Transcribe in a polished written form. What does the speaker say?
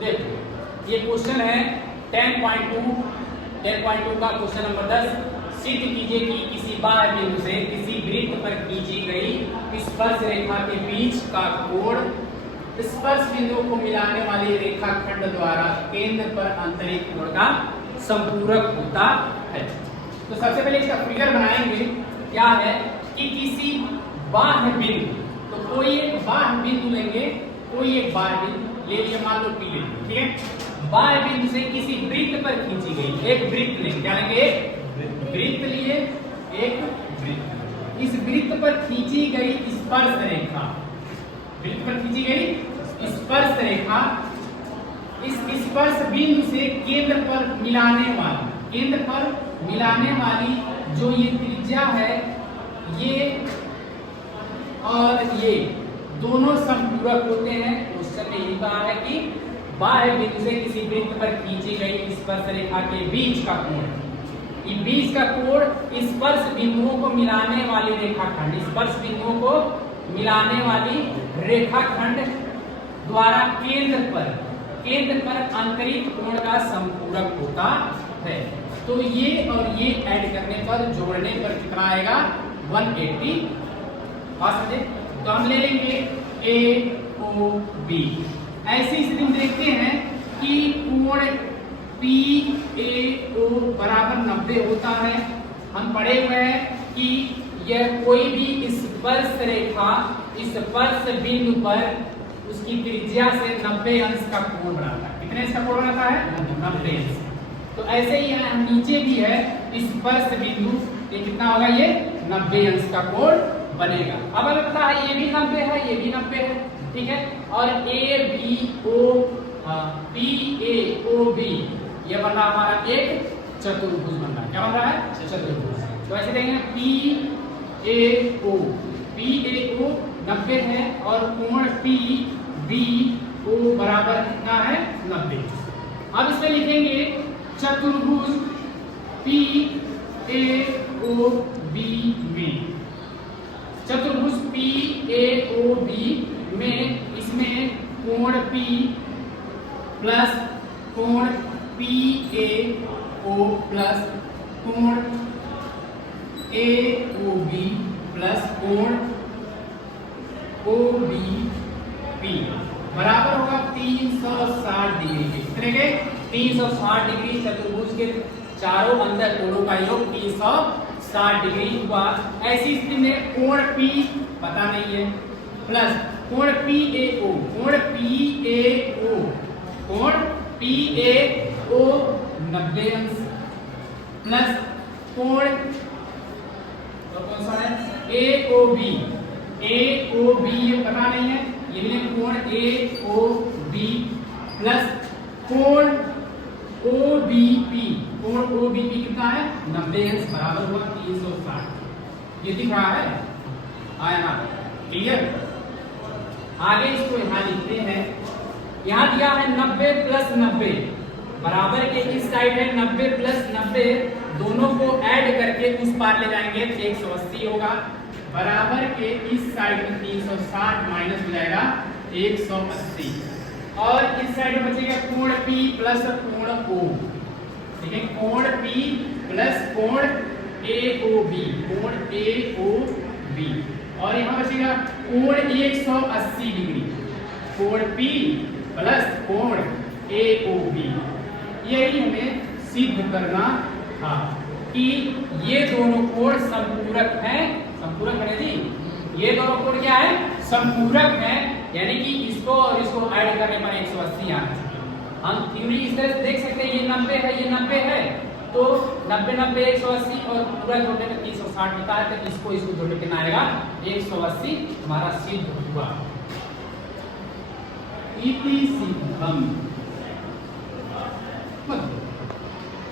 देखो ये क्वेश्चन है 10.2 का क्वेश्चन नंबर 10। सिद्ध कीजिए कि किसी बाह्य बिंदु से किसी वृत्त पर खींची गई स्पर्श रेखा के बीच का कोण स्पर्श बिंदु को मिलाने वाली रेखाखंड द्वारा केंद्र पर अंतरित कोण का संपूरक होता है। तो सबसे पहले इसका फिगर बनाएंगे। क्या है कि किसी बाह्य बिंदु, तो कोई एक बाह्य बिंदु लेंगे, कोई एक बाह्य बिंदु ले लिए, मान लो पी ले, ठीक है। बाह्य बिंदु से किसी वृत्त पर खींची गई एक वृत्त लेंगे, क्या लेंगे, एक वृत्त लिए, एक वृत्त। इस वृत्त पर खींची गई स्पर्श रेखा, वृत्त पर खींची गई स्पर्श रेखा इस स्पर्श बिंदु से केंद्र पर मिलाने वाली, केंद्र पर मिलाने वाली जो ये त्रिज्या है, ये और ये दोनों संपूरक होते हैं। क्वेश्चन में यही कहा है कि बाह्य बिंदु से किसी वृत्त पर खींची गई स्पर्श रेखा के बीच का कोण, ये बीच का कोण स्पर्श बिंदुओं को मिलाने वाली रेखाखंड, स्पर्श बिंदुओं को मिलाने वाली रेखाखंड द्वारा केंद्र पर अंतरित कोण का संपूरक होता है। तो ये और ये ऐड करने पर, जोड़ने पर कितना आएगा, 180। बात समझे? तो हम ले लेंगे AOB। ऐसी स्थिति में देखते हैं कि कोण PAO बराबर 90 होता है। हम पढ़े हुए हैं कि यह कोई भी स्पर्श रेखा स्पर्श बिंदु पर उसकी त्रिज्या से 90 अंश का कोण बनाता है। कितने अंश का कोण बनाता है, 90 अंश। तो ऐसे ही यहाँ नीचे भी है स्पर्श बिंदु, ये कितना होगा, ये 90 अंश का कोण बनेगा। अब लगता है ये भी 90 है, ये भी 90 है, ठीक है। और PAOB ये बन रहा हमारा एक चतुर्भुज बन रहा है। क्या बन रहा है, चतुर्भुज। तो ऐसे देखेंगे PAO 90 है और कोण PBO बराबर कितना है, 90। अब इसमें लिखेंगे चतुर्भुज PAOB में, चतुर्भुज PAOB में इसमें कोण P प्लस कोण PAO प्लस कोण AOB प्लस कोण OBP बराबर होगा 360 डिग्री के। कितने के, 360 डिग्री। चतुर्भुज के चारों अंदर कोणों का योग 360 डिग्री हुआ। ऐसी स्थिति में कोण P पता नहीं है, प्लस कोण PAO, कोण PAO 90 अंश, प्लस कोण तो कौन सा है, AOB ये पता नहीं है, ये कोण AOB प्लस कोण OBP, कोण OBP कितना है, 90 अंश बराबर हुआ 360। ये दिख रहा है, आया क्लियर। आगे इसको यहाँ लिखते हैं। यहाँ दिया है 90 प्लस 90 बराबर के इस साइड है 90 प्लस 90, दोनों को ऐड करके उस पार ले जाएंगे तो 180 होगा। बराबर के इस साइड में 360 माइनस हो जाएगा 180 और इस साइड में बचेगा कोण P प्लस कोण O, ठीक है। कोण P प्लस कोण AOB, कोण AOB और यहाँ बचेगा कोण 180 डिग्री, कोण P प्लस कोण AOB। यही हमें सिद्ध करना था कि ये दोनों कोण संपूरक हैं। संपूरक है जी, ये दोनों कोण क्या है, संपूरक है, यानी कि इसको और इसको ऐड करने पर 180 आना चाहिए। हम थ्योरी इस तरह देख सकते हैं, ये 90 है, ये 90 है, तो 90 90 180 और पूरा जोड़ने में 360 होता है, तो इसको जोड़ने कितना आएगा, 180 हमारा सिद्ध हुआ। इति सिद्धम।